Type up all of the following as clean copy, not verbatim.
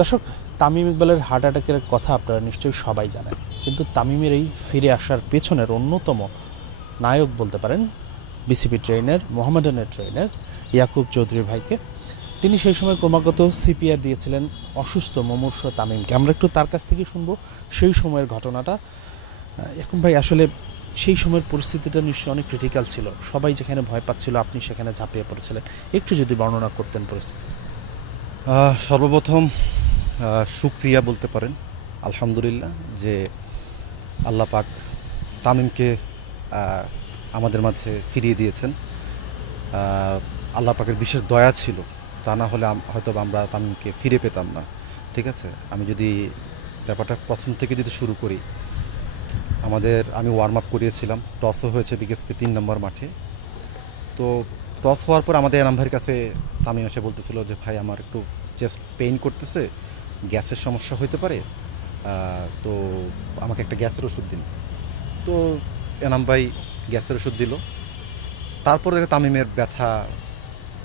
দর্শক, তামিম ইকবালের হার্ট অ্যাটাকের কথা আপনারা নিশ্চয়ই সবাই জানেন, কিন্তু তামিমের এই ফিরে আসার পেছনের অন্যতম নায়ক বলতে পারেন বিসিবি ট্রেনার, মোহামেডানের ট্রেনার ইয়াকুব চৌধুরী ভাইকে। তিনি সেই সময় ক্রমাগত সিপিআর দিয়েছিলেন অসুস্থ মুমূর্ষু তামিমকে। আমরা একটু তার কাছ থেকে শুনবো সেই সময়ের ঘটনাটা। ইয়াকুব ভাই, আসলে সেই সময়ের পরিস্থিতিটা নিশ্চয়ই অনেক ক্রিটিক্যাল ছিল, সবাই যেখানে ভয় পাচ্ছিল আপনি সেখানে ঝাঁপিয়ে পড়েছিলেন, একটু যদি বর্ণনা করতেন পরিস্থিতি। সর্বপ্রথম শুক্রিয়া বলতে পারেন, আলহামদুলিল্লাহ, যে আল্লাহ পাক তামিমকে আমাদের মাঝে ফিরিয়ে দিয়েছেন। আল্লাহ পাকের বিশেষ দয়া ছিল, তা না হলে হয়তো আমরা তামিমকে ফিরে পেতাম না। ঠিক আছে, আমি যদি ব্যাপারটা প্রথম থেকে যদি শুরু করি, আমি ওয়ার্ম আপ করিয়েছিলাম, টসও হয়েছে বিকেএসপি 3 নম্বর মাঠে। তো টস হওয়ার পর আমাদের এনাম ভাইয়ের কাছে তামিম এসে বলতেছিল যে ভাই, আমার একটু চেস্ট পেইন করতেছে, গ্যাসের সমস্যা হইতে পারে, তো আমাকে একটা গ্যাসের ওষুধ দিন। তো এনাম ভাই গ্যাসের ওষুধ দিল। তারপরে তামিমের ব্যথা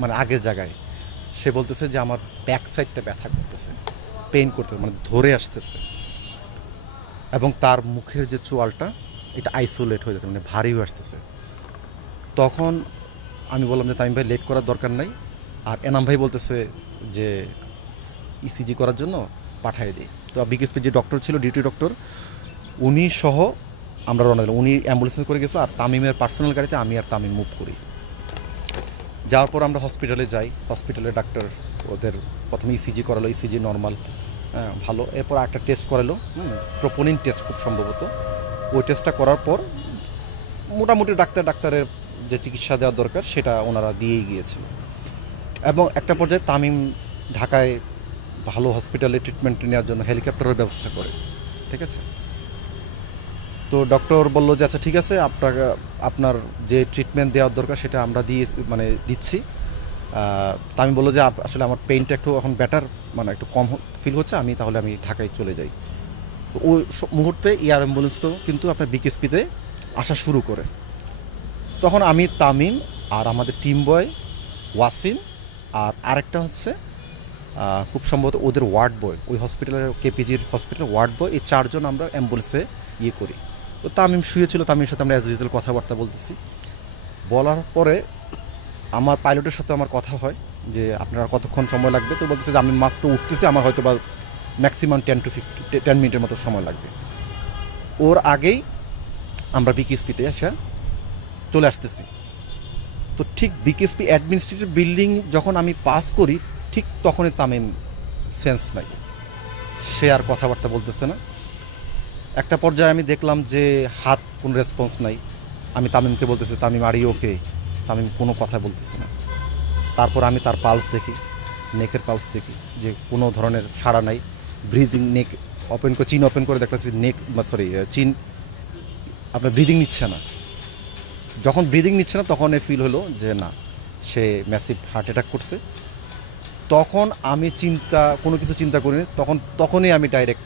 মানে আগের জায়গায়, সে বলতেছে যে আমার ব্যাক সাইডটা ব্যথা করতেছে, পেইন করতেছে, মানে ধরে আসতেছে, এবং তার মুখের যে চোয়ালটা এটা আইসোলেট হয়ে যাচ্ছে, মানে ভারী হয়ে আসতেছে। তখন আমি বললাম যে তামিম ভাই, লেট করার দরকার নাই। আর এনাম ভাই বলতেছে যে ইসিজি করার জন্য পাঠিয়ে দিই। তো বিকেএসপি যে ডক্টর ছিল, ডিউটি ডক্টর, উনি সহ আমরা রওনা দিলাম। উনি অ্যাম্বুলেন্সে করে গেছিলো, আর তামিমের পার্সোনাল গাড়িতে আমি আর তামিম মুভ করি। যাওয়ার পর আমরা হসপিটালে যাই। হসপিটালে ডাক্তার ওদের প্রথমে ইসিজি করালো, ইসিজি নর্মাল, ভালো। এরপর একটা টেস্ট করালো, ট্রোপোনিন টেস্ট খুব সম্ভবত। ওই টেস্টটা করার পর মোটামুটি ডাক্তারের যে চিকিৎসা দেওয়ার দরকার সেটা ওনারা দিয়েই গিয়েছিল। এবং একটা পর্যায়ে তামিম ঢাকায় ভালো হসপিটালে ট্রিটমেন্ট নেওয়ার জন্য হেলিকপ্টারের ব্যবস্থা করে। ঠিক আছে, তো ডক্টর বললো যে আচ্ছা ঠিক আছে, আপনার যে ট্রিটমেন্ট দেওয়ার দরকার সেটা আমরা দিচ্ছি। তামিম বললো যে আসলে আমার পেইনটা একটু এখন বেটার, মানে একটু কম ফিল হচ্ছে, আমি ঢাকায় চলে যাই। তো ওই মুহূর্তে এয়ার অ্যাম্বুলেন্সটাও কিন্তু আপনার বিকেএসপিতে আসা শুরু করে। তখন আমি, তামিম, আর আমাদের টিম বয় ওয়াসিম, আর আরেকটা হচ্ছে খুব সম্ভবত ওদের ওয়ার্ড বয়, ওই হসপিটালের কেপিজির হসপিটালের ওয়ার্ড বয়, এই 4 জন আমরা অ্যাম্বুলেন্সে করি। তো তামিম শুয়েছিল, তামিমের সাথে আমরা অ্যাজ ইউজুয়াল কথাবার্তা বলতেছি। বলার পরে আমার পাইলটের সাথে আমার কথা হয় যে আপনার কতক্ষণ সময় লাগবে। তো বলতেছে যে আমি মাত্র উঠতেছি, আমার হয়তো বা ম্যাক্সিমাম 10 মিনিটের মতো সময় লাগবে। ওর আগেই আমরা বিকেএসপিতে এসে চলে আসতেছি। তো ঠিক বিকেএসপি অ্যাডমিনিস্ট্রেটিভ বিল্ডিং যখন আমি পাস করি, ঠিক তখনই তামিম সেন্স নাই, সে আর কথাবার্তা বলতেছে না। একটা পর্যায়ে আমি দেখলাম যে হাত কোনো রেসপন্স নাই। আমি তামিমকে বলতেছি, তামিম আর ওকে? তামিম কোনো কথা বলতেছে না। তারপর আমি তার পালস দেখি, নেকের পালস দেখি যে কোনো ধরনের সাড়া নাই। ব্রিদিং, নেক ওপেন করে, চিন ওপেন করে দেখতেছি চিন আপনার ব্রিদিং নিচ্ছে না। যখন ব্রিদিং নিচ্ছে না তখন ফিল হলো যে না, সে ম্যাসিভ হার্ট অ্যাটাক করছে। তখন আমি কোনো কিছু চিন্তা করিনি। তখনই আমি ডাইরেক্ট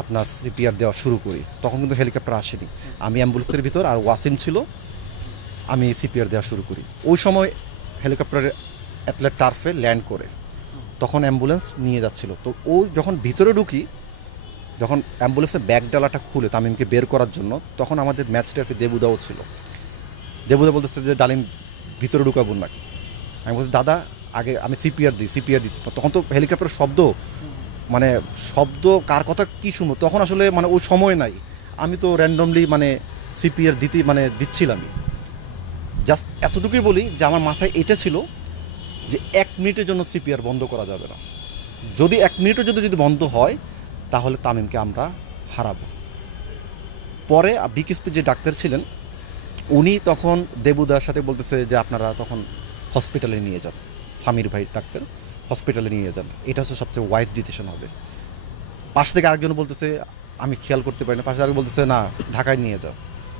আপনার সিপিআর দেওয়া শুরু করি। তখন কিন্তু হেলিকপ্টার আসেনি, আমি অ্যাম্বুলেন্সের ভিতর, আর ওয়াসিম ছিল। আমি সিপিআর দেওয়া শুরু করি। ওই সময় হেলিকপ্টারে অ্যাথলেট টার্ফে ল্যান্ড করে, তখন অ্যাম্বুলেন্স নিয়ে যাচ্ছিল। তো ও যখন ভিতরে ঢুকি, যখন অ্যাম্বুলেন্সের ব্যাগ ডালাটা খুলে তামিমকে বের করার জন্য, তখন আমাদের ম্যাচ রেফারি দেবুদাও ছিল। দেবুদা বলতেছে যে ডালিম ভিতরে ঢুকাবো না। আমি বলছি দাদা, আগে আমি সিপিআর দিই। তখন তো হেলিকপ্টারের শব্দ কার কথা কি শুনবো, তখন আসলে মানে ওই সময় নাই। আমি তো র্যান্ডমলি সিপিআর দিচ্ছিলামই। জাস্ট এতটুকুই বলি যে আমার মাথায় এটা ছিল যে 1 মিনিটের জন্য সিপিআর বন্ধ করা যাবে না। যদি 1 মিনিটের যদি বন্ধ হয় তাহলে তামিমকে আমরা হারাবো। পরে বিকেএসপি যে ডাক্তার ছিলেন, উনি তখন দেবুদার সাথে বলতেছে যে আপনারা তখন হসপিটালে নিয়ে যান, সামির ভাই ডাক্তার, হসপিটালে নিয়ে যান, এটা হচ্ছে সবচেয়ে ওয়াইজ ডিসিশন হবে। পাশ থেকে আরেকজন বলতেছে, আমি খেয়াল করতে পারি না, পাশে আরেক বলতেছে না, ঢাকায় নিয়ে যাও।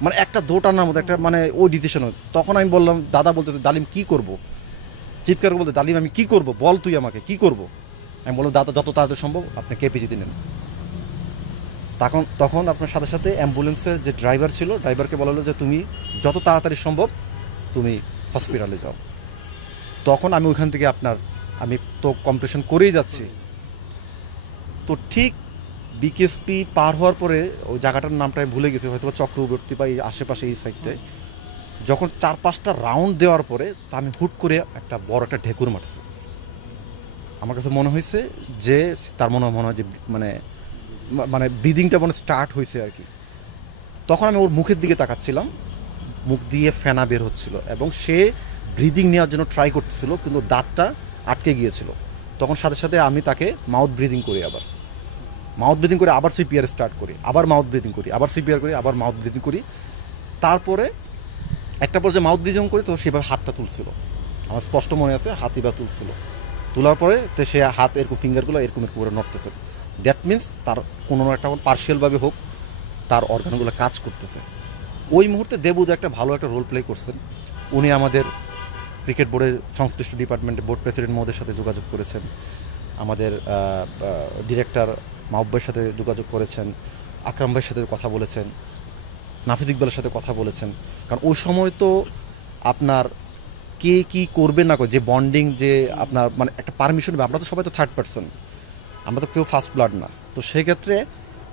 মানে একটা দোটানার মতো একটা ওই ডিসিশন। তখন আমি বললাম, দাদা বলতেছে ডালিম কি করব, চিৎকার বলতে, ডালিম আমি কি করব, বল তুই আমাকে কি করব। আমি বললাম দাদা, যত তাড়াতাড়ি সম্ভব আপনি কেপিজিতে নেন। তখন আপনার সাথে সাথে অ্যাম্বুলেন্সের যে ড্রাইভার ছিল, ড্রাইভারকে বলা হলো যে তুমি যত তাড়াতাড়ি সম্ভব তুমি হসপিটালে যাও। তখন আমি ওইখান থেকে আমি তো কম্প্রেশন করেই যাচ্ছি, তো ঠিক বিকেএসপি পার হওয়ার পরে ওই জায়গাটার নামটা আমি ভুলে গেছি, হয়তো বা চক্রবর্তী বা এই আশেপাশে এই সাইডটায়, যখন 4-5টা রাউন্ড দেওয়ার পরে তা আমি হুট করে একটা বড় একটা ঢেকুর মারছে। আমার কাছে মনে হয়েছে যে তার মনে হয় যে মানে মানে ব্রিদিংটা মানে স্টার্ট হয়েছে আর কি। তখন আমি ওর মুখের দিকে তাকাচ্ছিলাম, মুখ দিয়ে ফেনা বের হচ্ছিল এবং সে ব্রিদিং নেওয়ার জন্য ট্রাই করতেছিল, কিন্তু দাঁতটা আটকে গিয়েছিল। তখন সাথে সাথে আমি তাকে মাউথ ব্রিদিং করি, আবার সিপিআর স্টার্ট করি, আবার মাউথ ব্রিদিং করি, আবার সিপিআর করি, আবার মাউথ ব্রিদিং করি। তারপরে একটা পর্যায়ে মাউথ ব্রিদিং করি, তো সেভাবে হাতটা তুলছিল, আমার স্পষ্ট মনে আছে হাতই বা তুলছিল। তোলার পরে তো সে হাত এরকম ফিঙ্গারগুলো এরকম এরকম করে নড়তেছে। দ্যাট মিনস তার কোনো একটা পার্শিয়ালভাবে হোক তার অর্গানগুলো কাজ করতেছে। ওই মুহূর্তে দেবুদা একটা ভালো একটা রোল প্লে করছেন। উনি আমাদের ক্রিকেট বোর্ডের সংশ্লিষ্ট ডিপার্টমেন্টের বোর্ড প্রেসিডেন্ট মহোদয়ের সাথে যোগাযোগ করেছেন, আমাদের ডিরেক্টর মাহবুব ভাইয়ের সাথে যোগাযোগ করেছেন, আকরাম ভাইয়ের সাথে কথা বলেছেন, নাফিজ ইকবালের সাথে কথা বলেছেন। কারণ ওই সময় তো আপনার কে কী করবে না করে যে বন্ডিং, যে আপনার মানে একটা পারমিশন, আমরা তো সবাই তো থার্ড পার্সন, আমরা তো কেউ ফার্স্ট ব্লাড না। তো সেক্ষেত্রে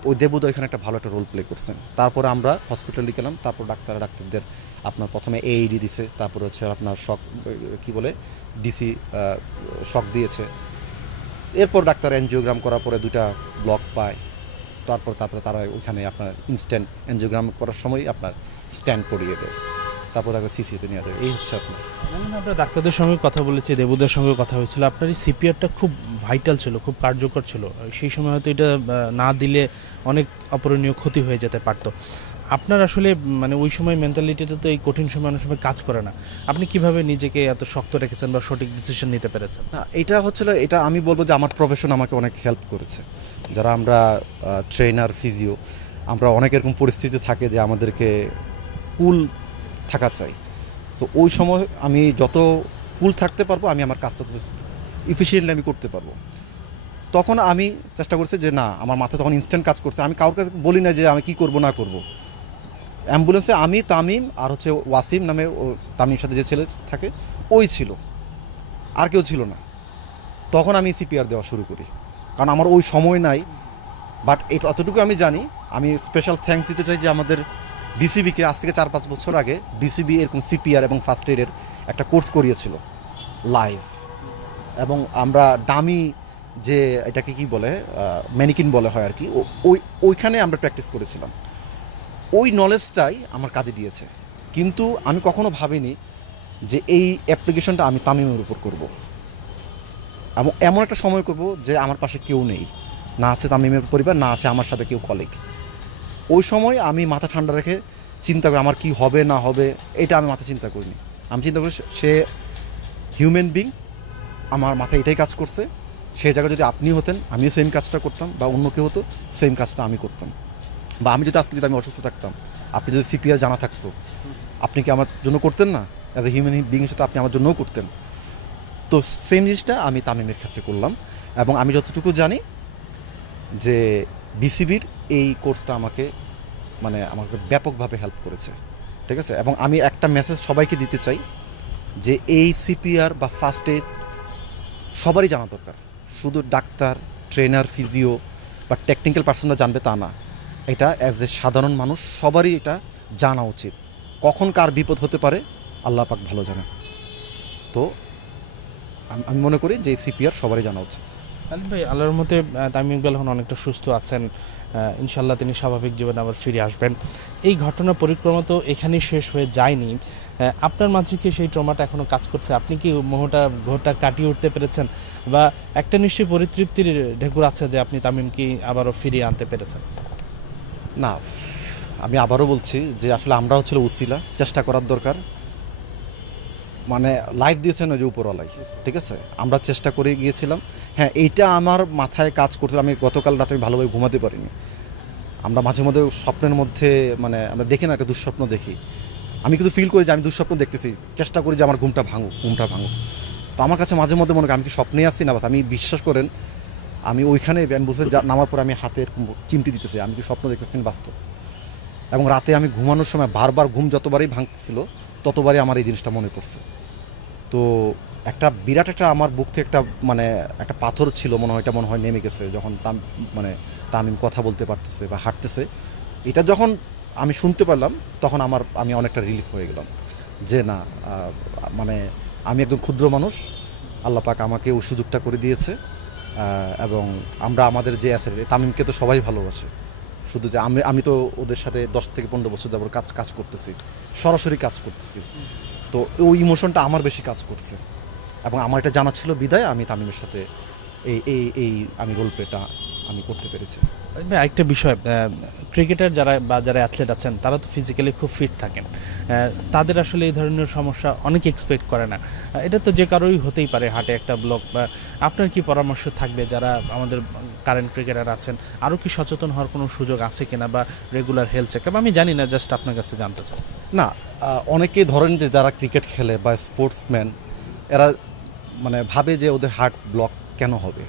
ওই দেবুদা এখানে একটা ভালো একটা রোল প্লে করছেন। তারপরে আমরা হসপিটালে গেলাম, তারপর ডাক্তারদের আপনার প্রথমে এইডি দিছে, তারপরে হচ্ছে আপনার শক কী বলে ডিসি শক দিয়েছে। এরপর ডাক্তার এনজিওগ্রাম করার পরে 2টা ব্লক পায়। তারপরে তারা ওইখানে আপনার ইনস্ট্যান্ট এনজিওগ্রাম করার সময় আপনার স্ট্যান্ড করিয়ে দেয়, তারপর তাকে সিসিতে নিয়ে যায়। এই হচ্ছে আপনার। আমরা ডাক্তারদের সঙ্গে কথা বলেছি, দেবুদের সঙ্গে কথা হয়েছিল, আপনার এই সিপিআরটা খুব ভাইটাল ছিল, খুব কার্যকর ছিল। সেই সময় হয়তো এটা না দিলে অনেক অপূরণীয় ক্ষতি হয়ে যেতে পারতো। আপনার আসলে মানে ওই সময় মেন্টালিটিটা তো এই কঠিন সময় অনেক সময় কাজ করে না। আপনি কিভাবে নিজেকে এত শক্ত রেখেছেন বা সঠিক ডিসিশন নিতে পেরেছেন? না, এটা হচ্ছিল, এটা আমি বলবো যে আমার প্রফেশন আমাকে অনেক হেল্প করেছে। যারা আমরা ট্রেনার, ফিজিও, আমরা অনেক এরকম পরিস্থিতি থাকে যে আমাদেরকে কুল থাকা চাই। সো ওই সময় আমি যত কুল থাকতে পারবো, আমি আমার কাজটা তত ইফিসিয়েন্টলি আমি করতে পারবো। তখন আমি চেষ্টা করছি যে না, আমার মাথায় তখন ইনস্ট্যান্ট কাজ করছে। আমি কাউকে বলি না যে আমি কি করব না করব। অ্যাম্বুলেন্সে আমি, তামিম আর হচ্ছে ওয়াসিম নামে তামিমের সাথে যে ছেলে থাকে ওই ছিল, আর কেউ ছিল না। তখন আমি সিপিআর দেওয়া শুরু করি, কারণ আমার ওই সময় নাই। বাট এটা অতটুকু আমি জানি। আমি স্পেশাল থ্যাঙ্কস দিতে চাই যে আমাদের বিসিবিকে আজ থেকে 4-5 বছর আগে বিসিবি এরকম সিপিআর এবং ফার্স্ট এইডের একটা কোর্স করিয়েছিল লাইভ, এবং আমরা ডামি যে এটাকে কি বলে ম্যানিকিন বলে হয় আর কি, ওইখানে আমরা প্র্যাকটিস করেছিলাম। ওই নলেজটাই আমার কাজে দিয়েছে। কিন্তু আমি কখনো ভাবিনি যে এই অ্যাপ্লিকেশনটা আমি তামিমের উপর করব, এবং এমন একটা সময় করব যে আমার পাশে কেউ নেই, না আছে তামিমের পরিবার, না আছে আমার সাথে কেউ কলিগ। ওই সময় আমি মাথা ঠান্ডা রেখে চিন্তা করি আমার কি হবে না হবে, এটা আমি মাথা চিন্তা করিনি। আমি চিন্তা করি সে হিউম্যান বিং, আমার মাথায় এটাই কাজ করছে। সেই জায়গায় যদি আপনি হতেন, আমিও সেম কাজটা করতাম, বা অন্য কেউ হতো সেম কাজটা আমি করতাম। বা আমি যদি আজকে যদি আমি অসুস্থ থাকতাম, আপনি যদি সিপিআর জানা থাকতো, আপনি কি আমার জন্য করতেন না? অ্যাজ এ হিউম্যান বিং হিসেবে আপনি আমার জন্যও করতেন। তো সেম জিনিসটা আমি তামিমের ক্ষেত্রে করলাম। এবং আমি যতটুকু জানি যে বিসিবির এই কোর্সটা আমাকে ব্যাপকভাবে হেল্প করেছে, ঠিক আছে। এবং আমি একটা মেসেজ সবাইকে দিতে চাই যে এই সিপিআর বা ফার্স্ট এইড সবারই জানা দরকার। শুধু ডাক্তার, ট্রেনার, ফিজিও বা টেকনিক্যাল পার্সনরা জানবে তা না, এটা অ্যাজ এ সাধারণ মানুষ সবারই এটা জানা উচিত। কখন কার বিপদ হতে পারে আল্লাহ পাক ভালো জানেন। তো আমি মনে করি যে সিপিআর সবারই জানা উচিত। আলিম ভাই, আল্লাহর মতে তামিম ইকবাল এখন অনেকটা সুস্থ আছেন, ইনশাল্লাহ তিনি স্বাভাবিক জীবনে আবার ফিরে আসবেন। এই ঘটনা পরিক্রমা তো এখানেই শেষ হয়ে যায়নি, আপনার মাঝে কি সেই ট্রমাটা এখনও কাজ করছে? আপনি কি ঘোরটা কাটিয়ে উঠতে পেরেছেন, বা একটা নিশ্চয়ই পরিতৃপ্তির ঢেকুর আছে যে আপনি তামিমকে আবারও ফিরিয়ে আনতে পেরেছেন? না, আমি আবারও বলছি যে আসলে আমরা হচ্ছিল উসিলা, চেষ্টা করার দরকার। মানে লাইফ দিয়েছেন ওই যে উপরওয়ালাই, ঠিক আছে। আমরা চেষ্টা করে গিয়েছিলাম। হ্যাঁ, এইটা আমার মাথায় কাজ করছিল। আমি গতকাল রাতে আমি ভালোভাবে ঘুমাতে পারিনি। আমরা মাঝে মধ্যে স্বপ্নের মধ্যে মানে আমরা দেখি না, একটা দুঃস্বপ্ন দেখি। আমি কিন্তু ফিল করি যে আমি দুঃস্বপ্ন দেখতেছি, চেষ্টা করি যে আমার ঘুমটা ভাঙুক। তো আমার কাছে মাঝে মধ্যে মনে করি আমি কি স্বপ্নে আছি না। বাস আমি বিশ্বাস করেন, আমি ওইখানে বুঝে নামার পরে আমি হাতে এরকম চিমটি দিতেছি, আমি কি স্বপ্ন দেখতেছি বাস্তব। এবং রাতে আমি ঘুমানোর সময় বারবার ঘুম যতবারই ভাঙতেছিল ততবারই আমার এই জিনিসটা মনে পড়ছে। তো একটা বিরাট একটা আমার বুক থেকে একটা মানে একটা পাথর ছিল মনে হয়, এটা মনে হয় নেমে গেছে যখন মানে তামিম কথা বলতে পারতেছে বা হাঁটতেছে। এটা যখন আমি শুনতে পারলাম তখন আমি অনেকটা রিলিফ হয়ে গেলাম যে না, মানে আমি একদম ক্ষুদ্র মানুষ, আল্লাহ পাক আমাকে ওই সুযোগটা করে দিয়েছে। এবং আমরা আমাদের যে আছে তামিমকে তো সবাই ভালোবাসে, শুধু যে আমি তো ওদের সাথে 10 থেকে 15 বছর যাবত কাজ করতেছি, সরাসরি কাজ করতেছি, তো ওই ইমোশনটা আমার বেশি কাজ করছে এবং আমার এটা জানা ছিল বিদায় আমি তামিমের সাথে এই আমি রোল প্লেটা আমি করতে পেরেছি। একটা বিষয়, ক্রিকেটার যারা অ্যাথলেট আছেন তারা তো ফিজিক্যালি খুব ফিট থাকেন, তাদের আসলে এই ধরনের সমস্যা অনেকে এক্সপেক্ট করে না। এটা তো যে কারোই হতেই পারে, হার্টে একটা ব্লক। আপনার কি পরামর্শ থাকবে যারা আমাদের কারেন্ট ক্রিকেটার আছেন, আরও কি সচেতন হওয়ার কোনো সুযোগ আছে কিনা, বা রেগুলার হেলথ চেক আপ? আমি জানি না, জাস্ট আপনার কাছে জানতে চাই। না, অনেকে ধরেন যে যারা ক্রিকেট খেলে বা স্পোর্টসম্যান, এরা মানে ভাবে যে ওদের হার্ট ব্লক কেন হবে,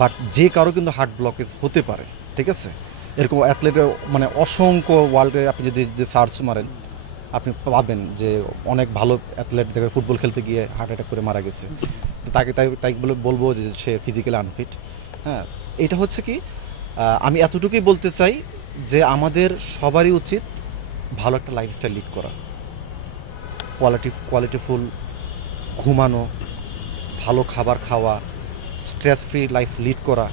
বাট যে কারো কিন্তু হার্ট ব্লকেজ হতে পারে, ঠিক আছে? এরকম অ্যাথলেটের মানে অসংখ্য ওয়ার্ল্ডে আপনি যদি সার্চ মারেন আপনি পাবেন যে অনেক ভালো অ্যাথলেট দেখে ফুটবল খেলতে গিয়ে হার্ট অ্যাটাক করে মারা গেছে। তো তাই বলবো যে সে ফিজিক্যালি আনফিট। হ্যাঁ, এটা হচ্ছে কি, আমি এতটুকুই বলতে চাই যে আমাদের সবারই উচিত ভালো একটা লাইফস্টাইল লিড করা, কোয়ালিটিফুল ঘুমানো, ভালো খাবার খাওয়া, স্ট্রেস ফ্রি লাইফ লিড করা।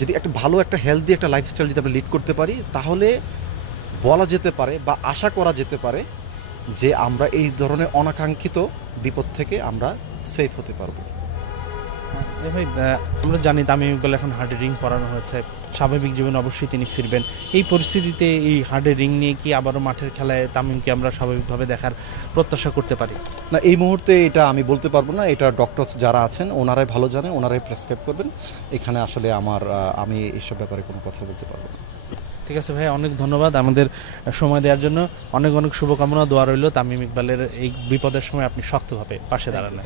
যদি একটা ভালো একটা হেলদি একটা লাইফস্টাইল যদি আমরা লিড করতে পারি, তাহলে বলা যেতে পারে বা আশা করা যেতে পারে যে আমরা এই ধরনের অনাকাঙ্ক্ষিত বিপদ থেকে আমরা সেফ হতে পারবো। ভাই, আমরা জানি তামিম ইকবাল এখন হার্ডে রিং পরানো হয়েছে, স্বাভাবিক জীবনে অবশ্যই তিনি ফিরবেন। এই পরিস্থিতিতে এই হার্ডে রিং নিয়ে কি আবারও মাঠের খেলায় তামিমকে আমরা স্বাভাবিকভাবে দেখার প্রত্যাশা করতে পারি? না, এই মুহূর্তে এটা আমি বলতে পারবো না, এটা ডক্টরস যারা আছেন ওনারাই ভালো জানেন, ওনারাই প্রেসক্রাইব করবেন। এখানে আসলে আমি এইসব ব্যাপারে কোনো কথা বলতে পারবো না। ঠিক আছে ভাই, অনেক ধন্যবাদ আমাদের সময় দেওয়ার জন্য। অনেক অনেক শুভকামনা, দোয়া রইল তামিম ইকবালের এই বিপদের সময় আপনি শক্তভাবে পাশে দাঁড়ান।